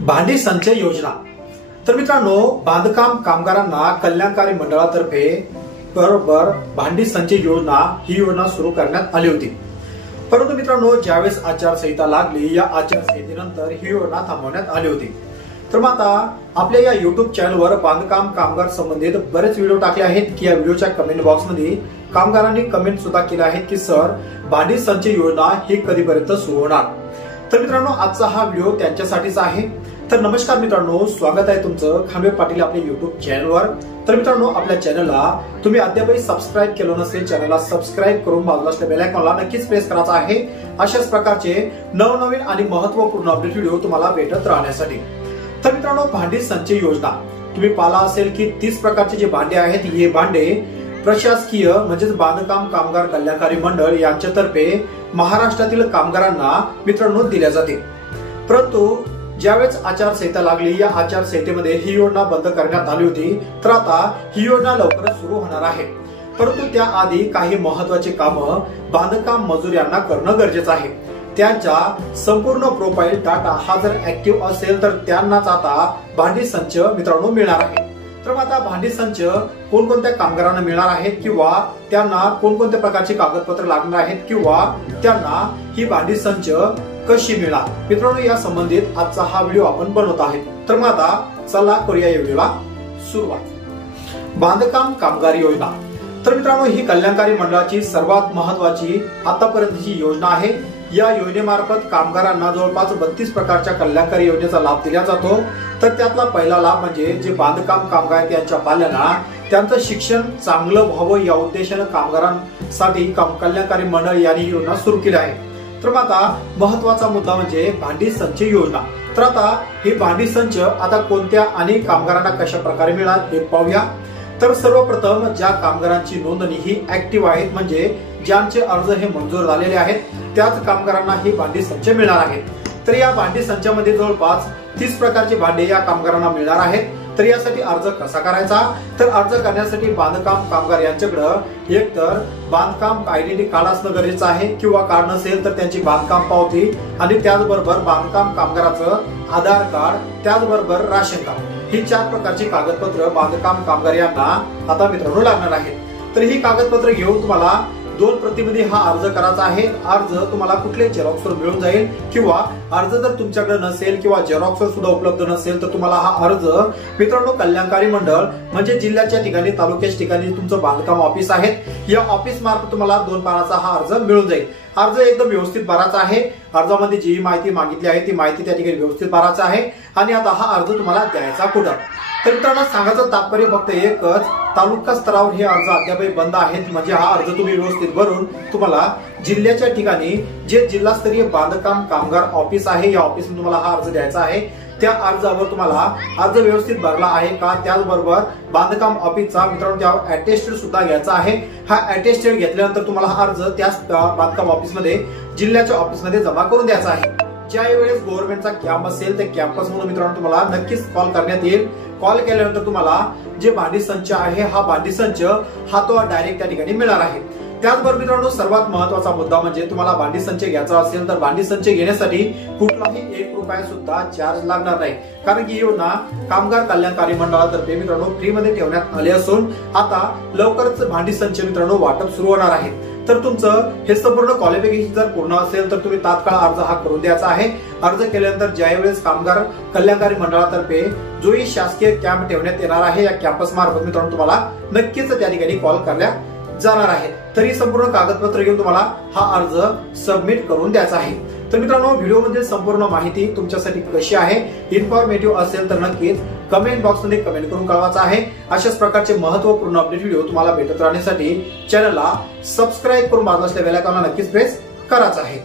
भांडी संचय योजना। तर मित्रांनो, बांधकाम कामगारांना कल्याणकारी मंडळातर्फे बरोबर भांडी संचय योजना ही योजना सुरू करण्यात आली होती। परंतु मित्रांनो, ज्यावेळेस आचारसंहिता लागली, या आचारसंहितेनंतर ही योजना थांबवण्यात आली होती। तर मग आता आपल्या या युट्यूब चॅनलवर बांधकाम कामगार संबंधित बरेच व्हिडिओ टाकले आहेत की या व्हिडिओच्या कमेंट बॉक्समध्ये कामगारांनी कमेंट सुद्धा केले आहेत की सर, भांडी संचय योजना ही कधीपर्यंत सुरू होणार। तर मित्रांनो, आजचा हा व्हिडिओ त्यांच्यासाठीच आहे। तर नमस्कार मित्रांनो, स्वागत आहे तुमचं खांबे पाटील आपल्या युट्यूब चॅनलवर। तर मित्रांनो, आपल्या चॅनलला तुम्ही अद्यापही सबस्क्राईब केलं नसेल, चॅनलला सबस्क्राईब करून बाजूला असलेल्या बेल आयकॉनला नक्कीच प्रेस करायचा आहे, अशाच प्रकारचे नवनवीन आणि महत्त्वपूर्ण अपडेट व्हिडिओ तुम्हाला भेटत राहण्यासाठी। तर मित्रांनो, भांडी संचय योजना तुम्ही पाहिला असेल की 30 प्रकारचे जे भांडे आहेत, हे भांडे प्रशासकीय म्हणजेच बांधकाम कामगार कल्याणकारी मंडळ यांच्यातर्फे महाराष्ट्रातील कामगारांना मित्रांनो दिल्या जाते। परंतु ज्यावेळेस आचारसंहिता लागली, या आचारसंहितेमध्ये ही योजना बंद करण्यात आली होती। तर आता ही योजना लवकरच सुरू होणार आहे। परंतु त्याआधी काही महत्त्वाचे कामं बांधकाम मजूर यांना करणं गरजेचं आहे। त्यांचा संपूर्ण प्रोफाईल डाटा हा जर ऍक्टिव्ह असेल तर त्यांनाच आता भांडी संच मित्रांनो मिळणार आहे। तर मग आता भांडी संच कोणकोणत्या कामगारांना मिळणार आहेत किंवा त्यांना कोणकोणत्या प्रकारची कागदपत्र लागणार आहेत किंवा त्यांना ही भांडी संच कशी मिळणार, मित्रांनो या संबंधित आजचा हा व्हिडिओ आपण बनवत आहे। तर मग आता चला करूया या व्हिडिओला सुरुवात। बांधकाम कामगार योजना। तर मित्रांनो, ही कल्याणकारी मंडळाची सर्वात महत्वाची आतापर्यंतची योजना आहे। या योजनेमार्फत कामगारांना जवळपास 32 प्रकारच्या कल्याणकारी योजनेचा लाभ दिला जातो। तर त्यातला पहिला लाभ म्हणजे जे बांधकाम कामगार आहेत त्यांच्या पाल्यांना त्यांचं शिक्षण चांगलं व्हावं या उद्देशाने कामगारांसाठी कल्याणकारी मंडळ यांनी योजना सुरू केली आहे। तर मग आता महत्वाचा मुद्दा म्हणजे भांडी संचय योजना। तर आता ही भांडी संच आता कोणत्या आणि कामगारांना कशा प्रकारे मिळणार हे पाहूया। तर सर्वप्रथम ज्या कामगारांची नोंदणी ही ऍक्टिव्ह आहेत, म्हणजे ज्यांचे अर्ज हे मंजूर झालेले आहेत, त्याच कामगारांना ही भांडी संच मिळणार आहेत। तर या भांडी संचामध्ये जवळपास 30 प्रकारचे भांडे या कामगारांना मिळणार आहेत। तर यासाठी अर्ज कसा करायचा, तर अर्ज करण्यासाठी बांधकाम कामगार यांच्याकडे एक तर बांधकाम आयडेंटिटी कार्ड असणं गरजेचं आहे किंवा कार्ड नसेल तर त्यांची बांधकाम पावती आणि त्याचबरोबर बांधकाम कामगाराचं आधार कार्ड, त्याचबरोबर राशन कार्ड, ही 4 प्रकारची कागदपत्र बांधकाम कामगार यांना आता मित्रांनो लागणार आहेत। तर ही कागदपत्र घेऊन तुम्हाला 2 प्रतीमध्ये हा अर्ज करायचा आहे। अर्ज तुम्हाला कुठल्याही झेरॉक्सवर मिळून जाईल किंवा अर्ज जर तुमच्याकडे नसेल किंवा झेरॉक्सवर सुद्धा उपलब्ध नसेल तर तुम्हाला हा अर्ज मित्रांनो कल्याणकारी मंडळ म्हणजे जिल्ह्याच्या ठिकाणी तालुक्याच्या ठिकाणी तुमचं बांधकाम ऑफिस आहे, या ऑफिस मार्फत तुम्हाला 2 पानाचा हा अर्ज मिळून जाईल। अर्ज एकदम व्यवस्थित भरायचा आहे। अर्जामध्ये जी माहिती मागितली आहे ती माहिती त्या ठिकाणी व्यवस्थित भरायचा आहे आणि आता हा अर्ज तुम्हाला द्यायचा कुठं। तर मित्रांनो, सांगायचं तात्पर्य फक्त एकच, तालुका स्तरावर हे अर्ज अद्यापही बंद आहेत, म्हणजे हा अर्ज तुम्ही व्यवस्थित भरून तुम्हाला जिल्ह्याच्या ठिकाणी जे जिल्हास्तरीय बांधकाम कामगार ऑफिस आहे या ऑफिसमध्ये तुम्हाला हा अर्ज द्यायचा आहे। त्या अर्जावर तुम्हाला अर्ज व्यवस्थित भरला आहे का, त्याचबरोबर बांधकाम ऑफिसचा मित्रांनो त्यावर अटेस्टेड सुद्धा घ्यायचा आहे। हा अटेस्टेड घेतल्यानंतर तुम्हाला हा अर्ज त्याच बांधकाम ऑफिसमध्ये जिल्ह्याच्या ऑफिसमध्ये जमा करून द्यायचा आहे। ज्या वेळेस गव्हर्नमेंटचा कॅम्प असेल त्या कॅम्पस मधून मित्रांनो तुम्हाला नक्कीच कॉल करण्यात येईल। कॉल केल्यानंतर तुम्हाला जे भांडी संच आहे हा भांडी संच हा तो डायरेक्ट त्या ठिकाणी मिळणार आहे। त्याचबरोबर मित्रांनो, सर्वात महत्वाचा मुद्दा म्हणजे तुम्हाला भांडी संच घ्यायचा असेल तर भांडी संच घेण्यासाठी कुठलाही 1 रुपया सुद्धा चार्ज लागणार नाही, कारण की योजना कामगार कल्याणकारी मंडळातर्फे मित्रांनो फ्री मध्ये ठेवण्यात आली असून आता लवकरच भांडी संच मित्रांनो वाटप सुरू होणार आहे। तर तुमचं हे संपूर्ण क्वालिफिकेशन जर पूर्ण असेल तर तुम्ही तात्काळ अर्ज हा करून द्यायचा आहे। अर्ज केल्यानंतर ज्यावेळेस कामगार कल्याणकारी मंडळातर्फे जोही शासकीय कॅम्प ठेवण्यात येणार आहे या कॅम्पस मार्फत मित्रांनो तुम्हाला नक्कीच त्या ठिकाणी कॉल करल्या जाणार आहे। तरी संपूर्ण कागदपत्र घेऊन तुम्हाला हा अर्ज सबमिट करून द्यायचा आहे। तर मित्रांनो, व्हिडिओमध्ये संपूर्ण माहिती तुमच्यासाठी कशी आहे, इन्फॉर्मेटिव्ह असेल तर नक्कीच कमेंट बॉक्समध्ये कमेंट करून कळवायचं आहे। अशाच प्रकारचे महत्त्वपूर्ण अपडेट व्हिडिओ तुम्हाला भेटत राहण्यासाठी चॅनलला सबस्क्राईब करून बाजूला असलेल्या बेल आयकॉनला नक्कीच प्रेस करायचं आहे।